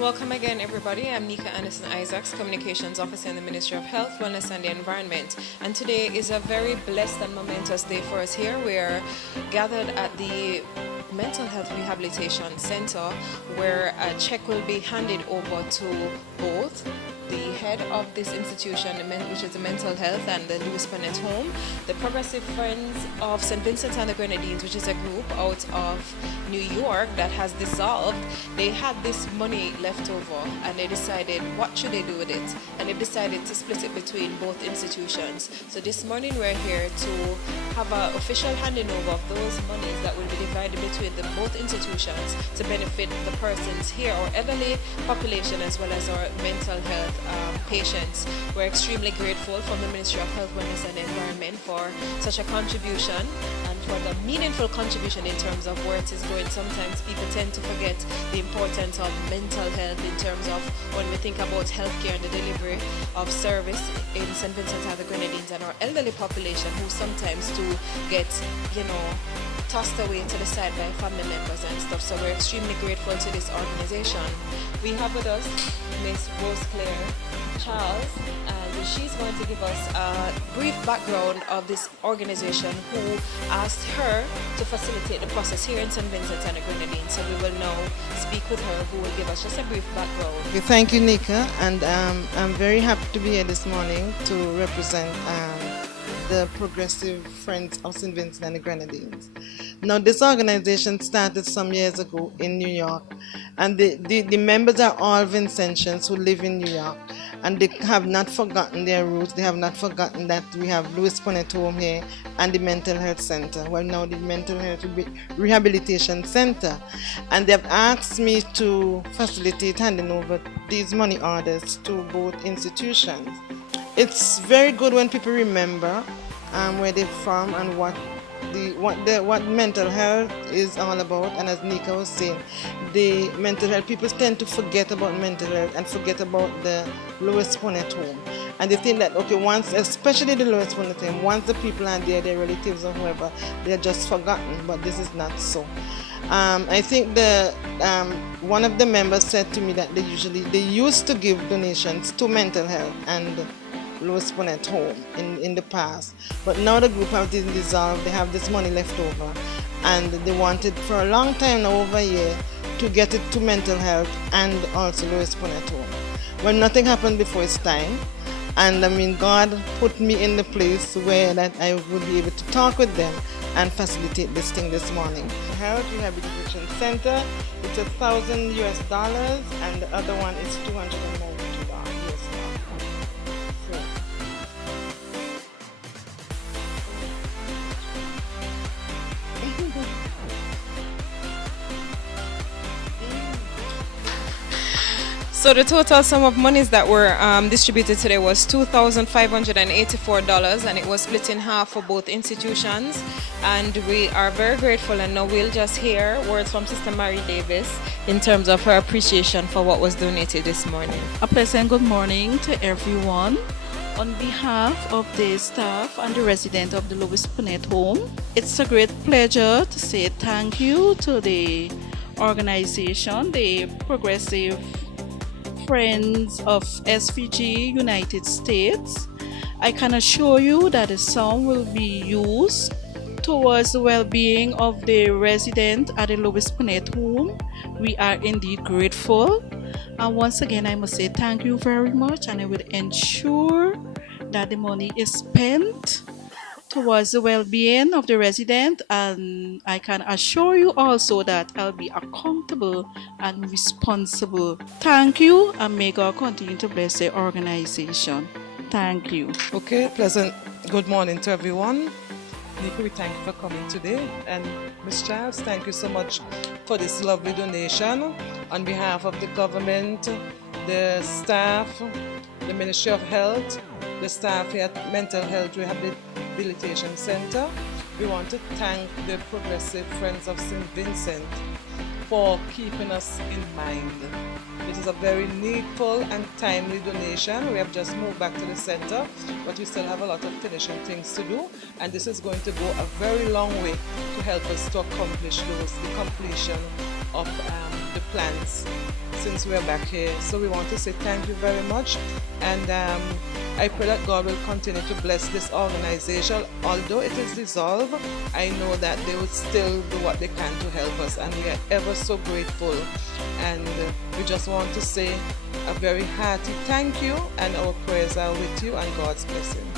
Welcome again, everybody. I'm Nika Anderson Isaacs, Communications Officer in the Ministry of Health, Wellness and the Environment. And today is a very blessed and momentous day for us here. We are gathered at the Mental Health Rehabilitation Center, where a check will be handed over to both the head of this institution, which is the Mental Health, and the Lewis Punnett Home, the Progressive Friends of St. Vincent and the Grenadines, which is a group out of New York that has dissolved. They had this money left over and they decided what should they do with it, and they decided to split it between both institutions. So this morning we're here to have an official handing over of those monies that will be divided between the both institutions to benefit the persons here, our elderly population, as well as our mental health patients. We're extremely grateful from the Ministry of Health, Wellness and Environment for such a contribution and for the meaningful contribution in terms of where it is going. Sometimes people tend to forget the importance of mental health in terms of when we think about healthcare and the delivery of service in St. Vincent and the Grenadines and our elderly population, who sometimes do get, tossed away to the side by family members and stuff. So we're extremely grateful to this organization. We have with us Miss Roseclair Charles, and she's going to give us a brief background of this organization who asked her to facilitate the process here in St. Vincent and the Grenadines. So we will now speak with her, who will give us just a brief background. Okay, thank you, Nika, and I'm very happy to be here this morning to represent the Progressive Friends of St. Vincent and the Grenadines. Now, this organization started some years ago in New York, and the members are all Vincentians who live in New York, and they have not forgotten their roots. They have not forgotten that we have Lewis Punnett Home here and the Mental Health Center. Well, now the Mental Health Rehabilitation Center, and they've asked me to facilitate handing over these money orders to both institutions. It's very good when people remember where they're from and what mental health is all about. And as Nika was saying, the mental health, people tend to forget about mental health and forget about the Lewis Punnett Home. And they think that, okay, once, especially the Lewis Punnett Home, once the people are there, their relatives or whoever, they're just forgotten. But this is not so. I think one of the members said to me that they used to give donations to mental health and Lewis Punnett Home in the past, but now the group have been dissolved. They have this money left over, and they wanted for a long time now, over a year, to get it to mental health and also Lewis Punnett Home. Well, nothing happened before its time, and God put me in the place where that I would be able to talk with them and facilitate this thing this morning. Health Rehabilitation Center, it's $1,000 and the other one is $292. So the total sum of monies that were distributed today was $2,584, and it was split in half for both institutions. And we are very grateful, and now we'll just hear words from Sister Mary Davis in terms of her appreciation for what was donated this morning. A pleasant good morning to everyone. On behalf of the staff and the resident of the Lewis Punnett Home, it's a great pleasure to say thank you to the organization, the Progressive Friends of SVG United States. I can assure you that the sum will be used towards the well-being of the resident at the Lewis Punnett Home. We are indeed grateful, and once again I must say thank you very much, and I will ensure that the money is spent towards the well-being of the resident, and I can assure you also that I'll be accountable and responsible. Thank you, and may God continue to bless the organization. Thank you. Okay, pleasant good morning to everyone. Nika, we thank you for coming today, and Ms. Charles, thank you so much for this lovely donation on behalf of the government, the staff, the Ministry of Health, the staff here at Mental Health Rehabilitation Center. We want to thank the Progressive Friends of St. Vincent for keeping us in mind. It is a very needful and timely donation. We have just moved back to the center, but we still have a lot of finishing things to do, and this is going to go a very long way to help us to accomplish the completion of the plans since we are back here. So we want to say thank you very much, and I pray that God will continue to bless this organization. Although it is dissolved, I know that they will still do what they can to help us, and we are ever so grateful. And we just want to say a very hearty thank you, and our prayers are with you, and God's blessing.